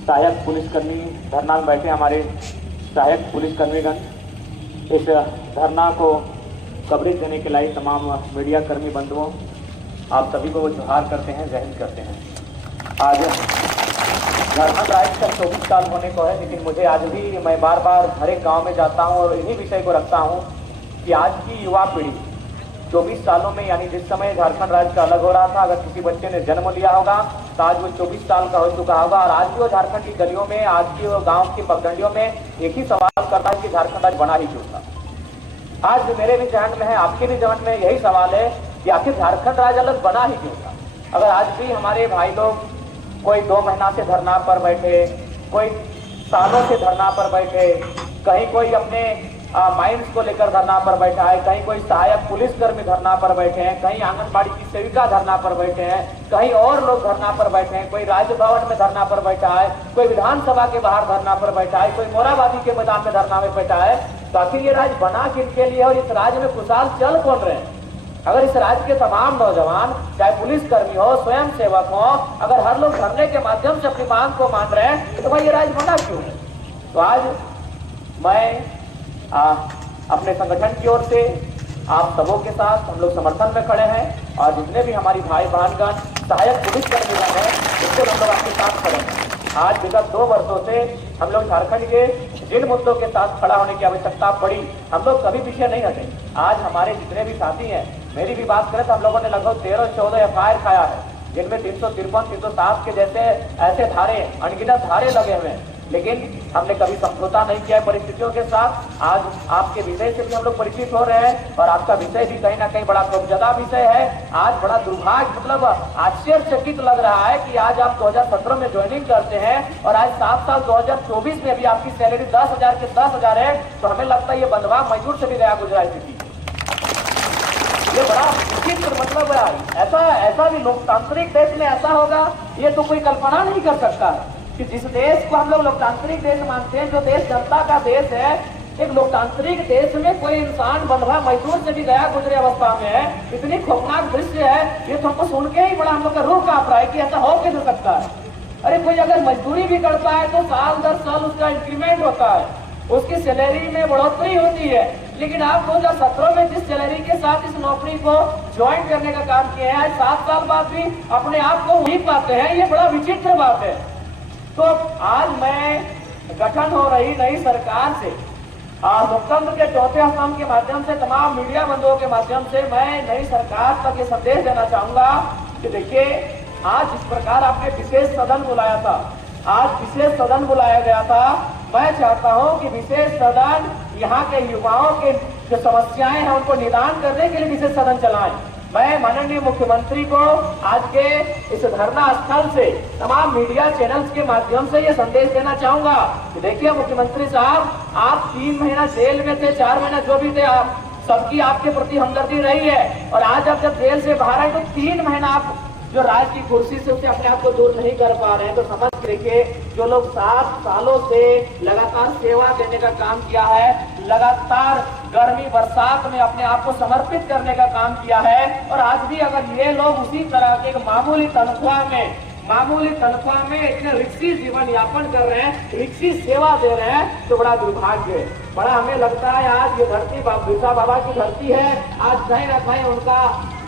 सहायक पुलिसकर्मी धरना में बैठे हमारे सहायक पुलिसकर्मीगण, इस धरना को कवरेज देने के लिए तमाम मीडिया कर्मी बंधुओं, आप सभी को जोहार करते हैं, जय हिंद करते हैं। आज झारखंड राज्य का 24 साल होने को है, लेकिन मुझे आज भी मैं बार बार हर एक गाँव में जाता हूँ और इन्हीं विषय को रखता हूँ कि आज की युवा पीढ़ी 24 सालों में, यानी जिस समय झारखंड राज्य का अलग हो रहा था, अगर किसी बच्चे ने जन्म लिया होगा तो आज वो 24 साल का हो चुका होगा और आज भी वो झारखंड की गलियों में, आज की वो गांव की पगडंडियों में एक ही सवाल करता है कि झारखंड राज्य बना ही क्यों था। आज मेरे भी जहन में है, आपके भी जहन में यही सवाल है कि आखिर झारखंड राज्य अलग बना ही क्यों था। अगर आज भी हमारे भाई लोग कोई 2 महीना से धरना पर बैठे, कोई सालों से धरना पर बैठे, कहीं कोई अपने माइंस को लेकर धरना पर बैठा है, कहीं कोई सहायक पुलिसकर्मी धरना पर बैठे हैं, कहीं आंगनबाड़ी की सेविका धरना पर बैठे हैं, कहीं और लोग धरना पर बैठे हैं, कोई राजभवन में धरना पर बैठा है, कोई विधानसभा के बाहर धरना पर बैठा है, कोई मोराबादी के मैदान में धरना में बैठा है, तो आखिर ये राज्य बना किसके लिए और इस राज्य में खुशहाल चल कौन रहे हैं। अगर इस राज्य के तमाम नौजवान, चाहे पुलिसकर्मी हो, स्वयं सेवक हो, अगर हर लोग धरने के माध्यम से अपनी मांग को मान रहे हैं तो भाई ये राज्य बना क्यों है। तो आज मैं अपने संगठन की ओर से आप सबों के साथ हम लोग समर्थन में खड़े हैं और जितने भी हमारी भाई बहनगण सहायक पुलिसकर्मीगण हैं, उसको हम लोग आपके साथ खड़े हैं। आज विगत 2 वर्षों से हम लोग झारखंड के जिन मुद्दों के साथ खड़ा होने की आवश्यकता पड़ी, हम लोग कभी पीछे नहीं हटे। आज हमारे जितने भी साथी हैं, मेरी भी बात करें तो हम लोगों ने लगभग 13-14 FIR खाया है, जिनमें 353, 307 के जैसे ऐसे धारे, अनगिनत धारे लगे हुए हैं, लेकिन हमने कभी समझौता नहीं किया है परिस्थितियों के साथ। आज आपके विषय से भी हम लोग परिचित हो रहे हैं और आपका विषय भी कहीं ना कहीं बड़ा खौफजदा विषय है। आज बड़ा दुर्भाग्य, मतलब आश्चर्यचकित लग रहा है कि आज आप 2017 में ज्वाइनिंग करते हैं और आज 7 साल 2024 में भी आपकी सैलरी 10,000 के 10,000 है, तो हमें लगता है ये बंधवा मजदूर से भी गया गुजरा स्थिति। ये बड़ा विचित्र, मतलब ऐसा भी लोकतांत्रिक देश में ऐसा होगा, ये तो कोई कल्पना नहीं कर सकता है कि जिस देश को हम लोग लोकतांत्रिक देश मानते हैं, जो देश जनता का देश है, एक लोकतांत्रिक देश में कोई इंसान बंधवा मजदूर से भी गया गुजरे अवस्था में है। इतनी खौफनाक दृश्य है, ये तो हमको सुन के ही बड़ा हम लोग का रूह कांप रहा है कि ऐसा हो कैसे सकता है। अरे कोई अगर मजदूरी भी करता है तो साल दर साल उसका इंक्रीमेंट होता है, उसकी सैलरी में बढ़ोतरी होती है, लेकिन आप 2017 में जिस सैलरी के साथ इस नौकरी को ज्वाइन करने का काम किया है, 7 साल बाद भी अपने आप को वही पाते हैं। ये बड़ा विचित्र बात है। तो आज मैं गठन हो रही नई सरकार से, लोकतंत्र के 4थे स्तंभ के माध्यम से, तमाम मीडिया बंधुओं के माध्यम से मैं नई सरकार तक ये संदेश देना चाहूंगा कि देखिए, आज जिस प्रकार आपने विशेष सदन बुलाया था, आज विशेष सदन बुलाया गया था, मैं चाहता हूं कि विशेष सदन यहाँ के युवाओं के जो समस्याएं हैं उनको निदान करने के लिए विशेष सदन चलाएं। मैं माननीय मुख्यमंत्री को आज के इस धरना स्थल से, तमाम मीडिया चैनल्स के माध्यम से ये संदेश देना चाहूंगा कि देखिए मुख्यमंत्री साहब, आप 3 महीना जेल में थे, 4 महीना जो भी थे, आप सबकी आपके प्रति हमदर्दी रही है और आज आप जब जेल से बाहर आए तो 3 महीना आप जो राज की कुर्सी से उसे अपने आप को दूर नहीं कर पा रहे हैं। तो समझ देखिए, जो लोग 7 सालों से लगातार सेवा देने का काम किया है, लगातार गर्मी बरसात में अपने आप को समर्पित करने का काम किया है, और आज भी अगर ये लोग उसी तरह के मामूली तनख्वाह में इतने रिक्सी जीवन यापन कर रहे हैं, रिक्सी सेवा दे रहे हैं, तो बड़ा दुर्भाग्य है। बड़ा हमें लगता है आज ये धरती बिरसा बाबा की धरती है। आज कहीं ना कहीं उनका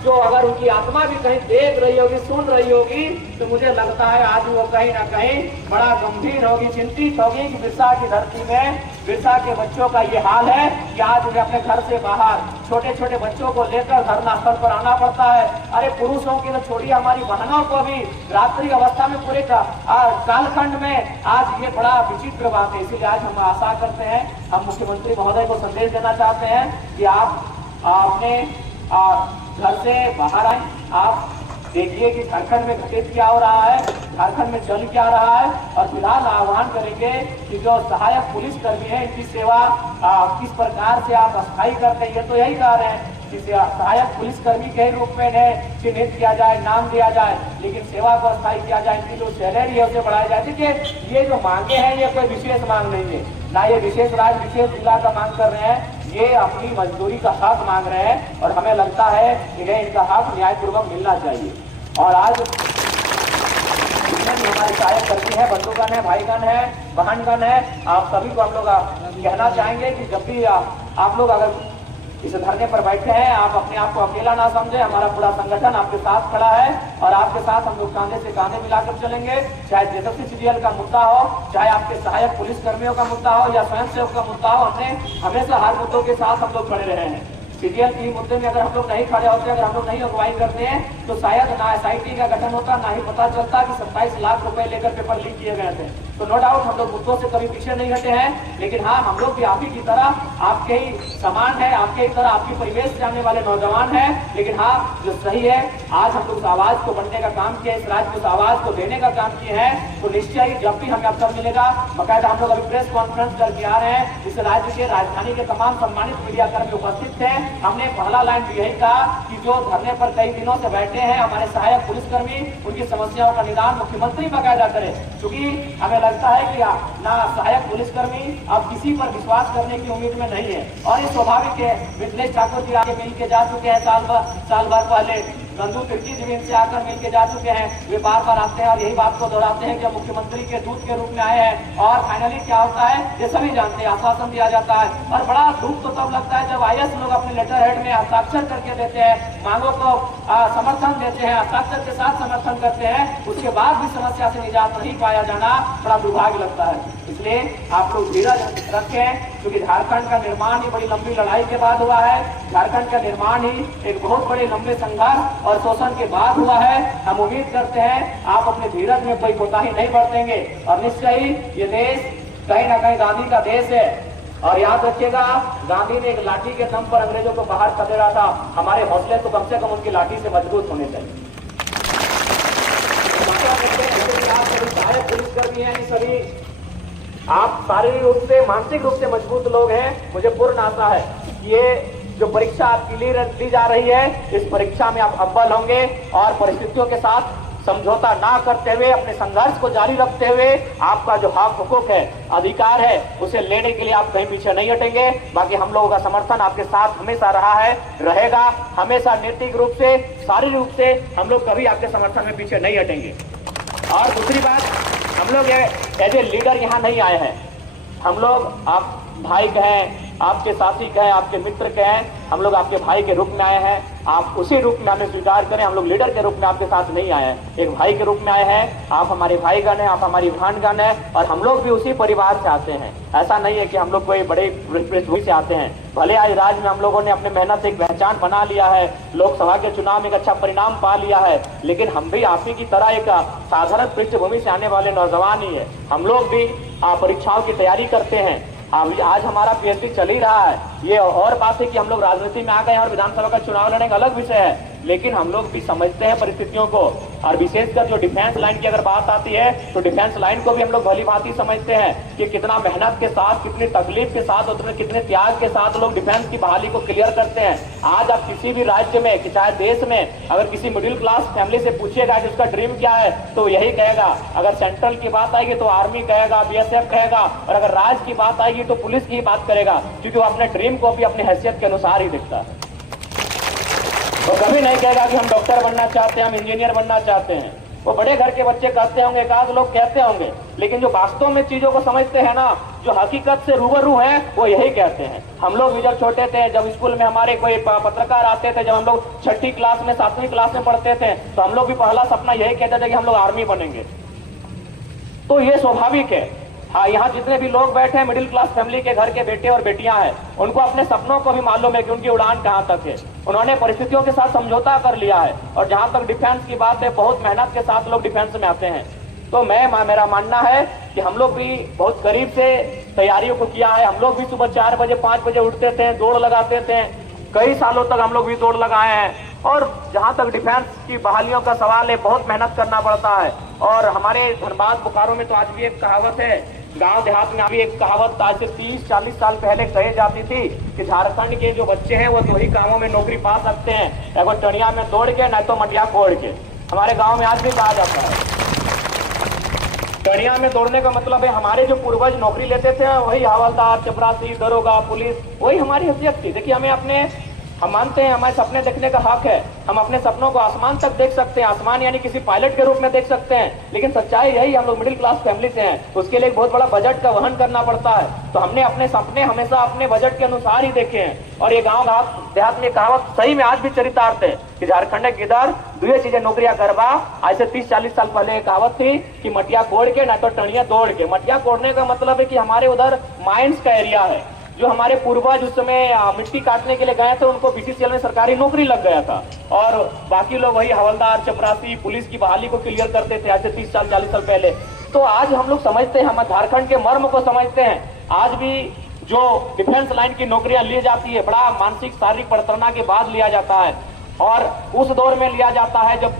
जो, अगर उनकी आत्मा भी कहीं देख रही होगी, सुन रही होगी, तो मुझे लगता है आज वो कहीं ना कहीं बड़ा गंभीर होगी, चिंतित होगी कि बिरसा की धरती में बिरसा के बच्चों का ये हाल है कि आज उन्हें अपने घर से बाहर छोटे छोटे बच्चों को लेकर धरना स्थल पर आना पड़ता है। अरे पुरुषों की तो छोड़िए, हमारी बहनों को भी रात्रि अवस्था में पूरे कालखंड में आज ये बड़ा विचित्र बात है। इसीलिए आज हम आशा करते हैं, हम मुख्यमंत्री महोदय को संदेश देना चाहते हैं कि आप अपने घर से बाहर आए, आप देखिए कि झारखंड में घटित क्या हो रहा है, झारखंड में चल क्या रहा है, और फिलहाल आह्वान करेंगे कि जो सहायक पुलिसकर्मी है, इनकी सेवा किस प्रकार से आप स्थायी करते हैं। ये तो यही कह रहे हैं कि सहायक पुलिसकर्मी के रूप में इन्हें चिन्हित किया जाए, नाम दिया जाए, लेकिन सेवा को स्थायी किया जाए, इनकी जो सैलरी है उसे बढ़ाया जाए। देखिए, ये जो मांगे हैं ये कोई विशेष मांग नहीं है, ना ये विशेष राज्य विशेष जिला का मांग कर रहे हैं, ये अपनी मजदूरी का हक मांग रहे हैं, और हमें लगता है इन्हें इनका हक न्यायपूर्वक मिलना चाहिए। और आज जितने भी हमारे सहायक कर्मी है, बंधुगण है, भाईगण है, बहनगण है, आप सभी को हम लोग कहना चाहेंगे कि जब भी आप लोग अगर इस धरने पर बैठे हैं, आप अपने आप को अकेला ना समझे। हमारा पूरा संगठन आपके साथ खड़ा है और आपके साथ हम लोग कांधे से कांधे मिलाकर चलेंगे। चाहे तेजस्वी सीडीएल का मुद्दा हो, चाहे आपके सहायक पुलिस कर्मियों का मुद्दा हो या स्वयंसेवक का मुद्दा हो, हमने हमेशा हर मुद्दों के साथ हम लोग खड़े रहे हैं। सीडीएल की मुद्दे में अगर हम लोग नहीं खड़े होते, अगर हम लोग नहीं अगुवाई करते हैं, तो शायद ना एसआईटी का गठन होता, ना ही पता चलता कि 27 लाख रुपए लेकर पेपर लीक किए गए थे। तो नो डाउट हम लोग मुद्दों से कभी पीछे नहीं हटे हैं, लेकिन हाँ, हम लोग भी आप ही की तरह आपके ही समान है, आपके ही तरह आपकी परिवेश से जाने वाले नौजवान हैं। लेकिन हाँ, जो सही है, आज हम लोग उस आवाज को बनने का काम किया, इस राज्य को उस आवाज को देने का काम किए हैं। तो निश्चय ही जब भी हमें अवसर मिलेगा, बकायदा हम लोग अभी प्रेस कॉन्फ्रेंस करके आ रहे हैं। इस राज्य के राजधानी के तमाम सम्मानित मीडिया कर्मी उपस्थित थे। हमने पहला लाइन भी यही कहा कि जो धरने पर कई दिनों से बैठे हैं हमारे सहायक पुलिसकर्मी, उनकी समस्याओं का निदान मुख्यमंत्री बकायदा करे, क्योंकि हमें लगता है कि ना सहायक पुलिसकर्मी अब किसी पर विश्वास करने की उम्मीद में नहीं है। और ये स्वाभाविक है, मिथिलेश ठाकुर जी आगे मिल के जा चुके हैं साल भर पहले, नंदू तिर्की जी इनसे आकर मिलकर जा चुके हैं। वे बार बार आते हैं और यही बात को दोहराते हैं कि मुख्यमंत्री के दूत के रूप में आए हैं। और फाइनली क्या होता है ये सभी जानते हैं, आश्वासन दिया जाता है। और बड़ा दुख तो तब लगता है जब आईएएस लोग अपने लेटर हेड में हस्ताक्षर करके देते हैं, मांगों को समर्थन देते हैं, हस्ताक्षर के साथ समर्थन करते हैं, उसके बाद भी समस्या से निजात नहीं पाया जाना बड़ा दुर्भाग्य लगता है। इसलिए आप लोग धीरज रखें, क्योंकि झारखंड का निर्माण ही बड़ी लंबी लड़ाई के बाद हुआ है। झारखंड का निर्माण ही एक बहुत बड़े लंबे संघर्ष और शोषण के बाद हुआ है। हम उम्मीद करते हैं आप अपने धीरज में कोई कोताही नहीं बरतेंगे और निश्चय ही ये देश कहीं ना कहीं गांधी का देश है। और याद रखिएगा, गांधी ने एक लाठी के दम पर अंग्रेजों को बाहर कर रहा था। हमारे हौसले तो कम से कम उनकी लाठी से मजबूत होने चाहिए। सहायक पुलिसकर्मी हैं, सभी आप शारीरिक रूप से, मानसिक रूप से मजबूत लोग हैं। मुझे पूर्ण आशा है ये जो परीक्षा आपके लिए ली जा रही है, इस परीक्षा में आप अव्वल होंगे और परिस्थितियों के साथ समझौता ना करते हुए अपने संघर्ष को जारी रखते हुए आपका जो हक हुकूक है, अधिकार है, उसे लेने के लिए आप कहीं पीछे नहीं हटेंगे। बाकी हम लोगों का समर्थन आपके साथ हमेशा रहा है, रहेगा हमेशा। नैतिक रूप से, शारीरिक रूप से हम लोग कभी आपके समर्थन में पीछे नहीं हटेंगे। और दूसरी बात, हम लोग एज ए लीडर यहाँ नहीं आए हैं। हम लोग आप भाई कहें, आपके साथी कहें, आपके मित्र कहें, हम लोग आपके भाई के रूप में आए हैं। आप उसी रूप में हमें स्वीकार करें। हम लोग लीडर के रूप में आपके साथ नहीं आए हैं, एक भाई के रूप में आए हैं। आप हमारे भाईगण हैं, आप हमारी बहनगण हैं और हम लोग भी उसी परिवार से आते हैं। ऐसा नहीं है कि हम लोग कोई बड़े पृष्ठभूमि से आते हैं। भले आज राज्य में हम लोगों ने अपने मेहनत से एक पहचान बना लिया है, लोकसभा के चुनाव में एक अच्छा परिणाम पा लिया है, लेकिन हम भी आप ही की तरह एक साधारण पृष्ठभूमि से आने वाले नौजवान ही है। हम लोग भी परीक्षाओं की तैयारी करते हैं। आज हमारा पीएचडी चल ही रहा है। ये और बात है कि हम लोग राजनीति में आ गए और विधानसभा का चुनाव लड़ने का अलग विषय है, लेकिन हम लोग भी समझते हैं परिस्थितियों को। और विशेषकर जो डिफेंस लाइन की अगर बात आती है, तो डिफेंस लाइन को भी हम लोग भली भांति समझते हैं कि कितना मेहनत के साथ, कितनी तकलीफ के साथ, उतने कितने त्याग के साथ लोग डिफेंस की बहाली को क्लियर करते हैं। आज आप किसी भी राज्य में, चाहे देश में, अगर किसी मिडिल क्लास फैमिली से पूछिएगा कि उसका ड्रीम क्या है, तो यही कहेगा। अगर सेंट्रल की बात आएगी तो आर्मी कहेगा, बीएसएफ कहेगा, और अगर राज्य की बात आएगी तो पुलिस की बात करेगा, क्योंकि वो अपने ड्रीम को भी अपनी हैसियत के अनुसार ही दिखता है। वो कभी नहीं कहेगा कि हम डॉक्टर बनना चाहते हैं, हम इंजीनियर बनना चाहते हैं। वो बड़े घर के बच्चे कहते होंगे, एकाध लोग कहते होंगे, लेकिन जो वास्तव में चीजों को समझते हैं ना, जो हकीकत से रूबरू हैं, वो यही कहते हैं। हम लोग भी जब छोटे थे, जब स्कूल में हमारे कोई पत्रकार आते थे, जब हम लोग 6ठी क्लास में, 7वीं क्लास में पढ़ते थे, तो हम लोग भी पहला सपना यही कहते थे कि हम लोग आर्मी बनेंगे। तो ये स्वाभाविक है। हाँ, यहाँ जितने भी लोग बैठे हैं मिडिल क्लास फैमिली के घर के बेटे और बेटियां हैं, उनको अपने सपनों को भी मालूम है कि उनकी उड़ान कहाँ तक है। उन्होंने परिस्थितियों के साथ समझौता कर लिया है। और जहां तक डिफेंस की बात है, बहुत मेहनत के साथ लोग डिफेंस में आते हैं। तो मेरा मानना है कि हम लोग भी बहुत करीब से तैयारियों को किया है। हम लोग भी सुबह 4 बजे 5 बजे उठते थे, दौड़ लगाते थे। कई सालों तक हम लोग भी दौड़ लगाए हैं। और जहां तक डिफेंस की बहालियों का सवाल है, बहुत मेहनत करना पड़ता है। और हमारे धनबाद बोकारो में तो आज भी एक कहावत है, गांव देहात में अभी एक कहावत आज से 30-40 साल पहले कही जाती थी कि झारखंड के जो बच्चे हैं वो 2 ही कामों में नौकरी पा सकते हैं, या टड़िया में दौड़ के, नहीं तो मटिया कोड़ के। हमारे गांव में आज भी कहा जाता है। टड़िया में दौड़ने का मतलब है हमारे जो पूर्वज नौकरी लेते थे, वही हवलदार, चपरासी, दरोगा, पुलिस, वही हमारी हैसियत थी। देखिए, हमें अपने हम मानते हैं हमारे सपने देखने का हक है, हम अपने सपनों को आसमान तक देख सकते हैं, आसमान यानी किसी पायलट के रूप में देख सकते हैं, लेकिन सच्चाई यही हम लोग मिडिल क्लास फैमिली से हैं, उसके लिए एक बहुत बड़ा बजट का वहन करना पड़ता है। तो हमने अपने सपने हमेशा अपने बजट के अनुसार ही देखे हैं। और ये गाँव देहात में कहावत सही में आज भी चरितार्थ है कि झारखंड के इधर दुए चीजें नौकरियां करवा। आज से 30-40 साल पहले एक कहावत थी कि मटिया कोड़ के ना तो टणिया दौड़ के। मटिया कोड़ने का मतलब है कि हमारे उधर माइंस का एरिया है, जो हमारे पूर्वज उस समय मिट्टी काटने के लिए गए थे, उनको बीसीसीएल में सरकारी नौकरी लग गया था, और बाकी लोग वही हवलदार, चपरासी, पुलिस की बहाली को क्लियर करते थे आज से 30-40 साल पहले। तो आज हम लोग समझते हैं, हम झारखंड के मर्म को समझते हैं। आज भी जो डिफेंस लाइन की नौकरियां ली जाती है, बड़ा मानसिक शारीरिक प्रताड़ना के बाद लिया जाता है, और उस दौर में लिया जाता है जब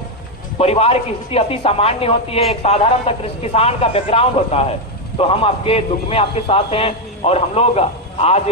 परिवार की स्थिति अति सामान्य होती है, एक साधारण सा किसान का बैकग्राउंड होता है। तो हम आपके दुख में आपके साथ हैं, और हम लोग आज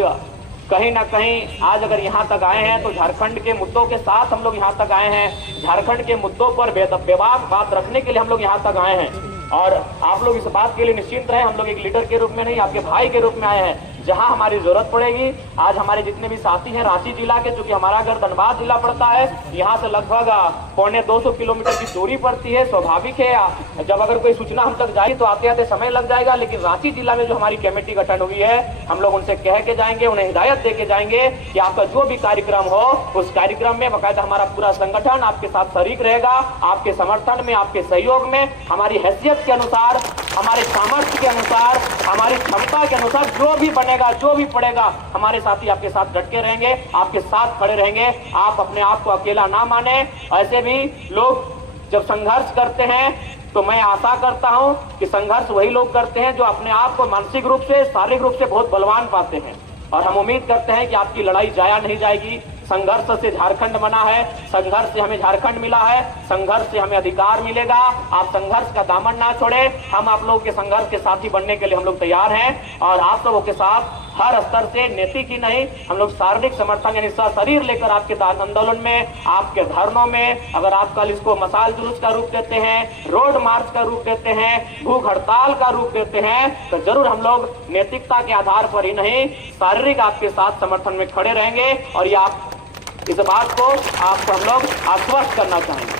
कहीं ना कहीं आज अगर यहाँ तक आए हैं तो झारखंड के मुद्दों के साथ हम लोग यहाँ तक आए हैं। झारखंड के मुद्दों पर बेबाक बात रखने के लिए हम लोग यहाँ तक आए हैं, और आप लोग इस बात के लिए निश्चिंत रहें, हम लोग एक लीडर के रूप में नहीं, आपके भाई के रूप में आए हैं। जहां हमारी जरूरत पड़ेगी, आज हमारे जितने भी साथी हैं रांची जिला के, चूंकि हमारा घर धनबाद जिला पड़ता है, यहाँ से लगभग 250 किलोमीटर की दूरी पड़ती है। स्वाभाविक है जब अगर कोई सूचना हम तक जाए तो आते आते समय लग जाएगा, लेकिन रांची जिला में जो हमारी कमेटी गठन हुई है, हम लोग उनसे कह के जाएंगे, उन्हें हिदायत दे के जाएंगे कि आपका जो भी कार्यक्रम हो उस कार्यक्रम में बाकायदा हमारा पूरा संगठन आपके साथ शरीक रहेगा, आपके समर्थन में, आपके सहयोग में, हमारी हैसियत के अनुसार, हमारे सामर्थ्य के अनुसार, हमारी क्षमता के अनुसार जो भी बनेगा, जो भी पड़ेगा, हमारे साथी आपके साथ डट के रहेंगे, आपके साथ खड़े रहेंगे। आप अपने आप को अकेला ना माने। ऐसे भी लोग जब संघर्ष करते हैं तो मैं आशा करता हूं कि संघर्ष वही लोग करते हैं जो अपने आप को मानसिक रूप से, शारीरिक रूप से बहुत बलवान पाते हैं, और हम उम्मीद करते हैं कि आपकी लड़ाई जाया नहीं जाएगी। संघर्ष से झारखंड बना है, संघर्ष से हमें झारखंड मिला है, संघर्ष से हमें अधिकार मिलेगा। आप संघर्ष का दामन ना छोड़े, हम आप लोगों के संघर्ष के साथी बनने के लिए हम लोग तैयार हैं, और आप लोगों के साथ हर स्तर से, नैतिक ही नहीं, हम लोग शारीरिक समर्थन यानी शरीर लेकर आपके आंदोलन में, आपके धरनों में, अगर आप कल इसको मसाल जुलूस का रूप देते हैं, रोड मार्च का रूप देते हैं, भूख हड़ताल का रूप देते हैं, तो जरूर हम लोग नैतिकता के आधार पर ही नहीं, शारीरिक आपके साथ समर्थन में खड़े रहेंगे। और ये आप इस बात को आपको हम लोग आश्वस्त करना चाहेंगे।